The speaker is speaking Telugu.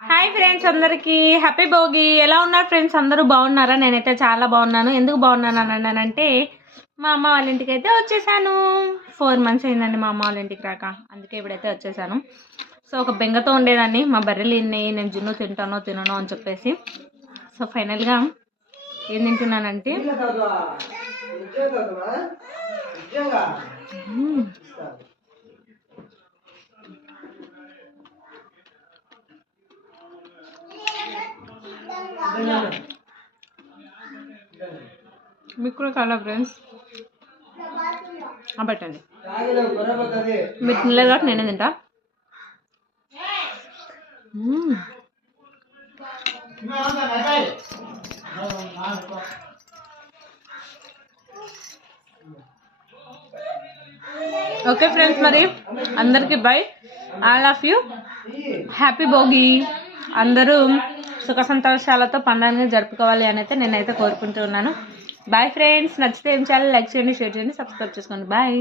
హాయ్ ఫ్రెండ్స్, అందరికీ హ్యాపీ భోగి. ఎలా ఉన్నారు ఫ్రెండ్స్? అందరూ బాగున్నారా? నేనైతే చాలా బాగున్నాను. ఎందుకు బాగున్నాను అని అన్నానంటే, మా అమ్మ వాళ్ళ ఇంటికి అయితే వచ్చేసాను. 4 months అయిందండి మా అమ్మ వాళ్ళ ఇంటికి రాక. అందుకే ఇప్పుడైతే వచ్చేసాను. సో ఒక బెంగతో ఉండేదాన్ని, మా బర్రెలు ఇన్నాయి, నేను జున్ను తింటానో తినను అని చెప్పేసి. సో ఫైనల్గా ఏం తింటున్నానంటే మీకు కూడా కావాలా ఫ్రెండ్స్? పెట్టండి, మీరు తినలేదు కాబట్టి నేనే తింటా. ఓకే ఫ్రెండ్స్, మరి అందరికీ bye. All of you happy Bhogi. అందరూ సుఖ సంతోషాలతో పండుగని జరుపుకోవాలి అని అయితే నేనైతే కోరుకుంటున్నాను. Bye friends. నచ్చితే ఏం చేయాలి? లైక్ చేయండి, షేర్ చేయండి, సబ్స్క్రైబ్ చేసుకోండి. బాయ్.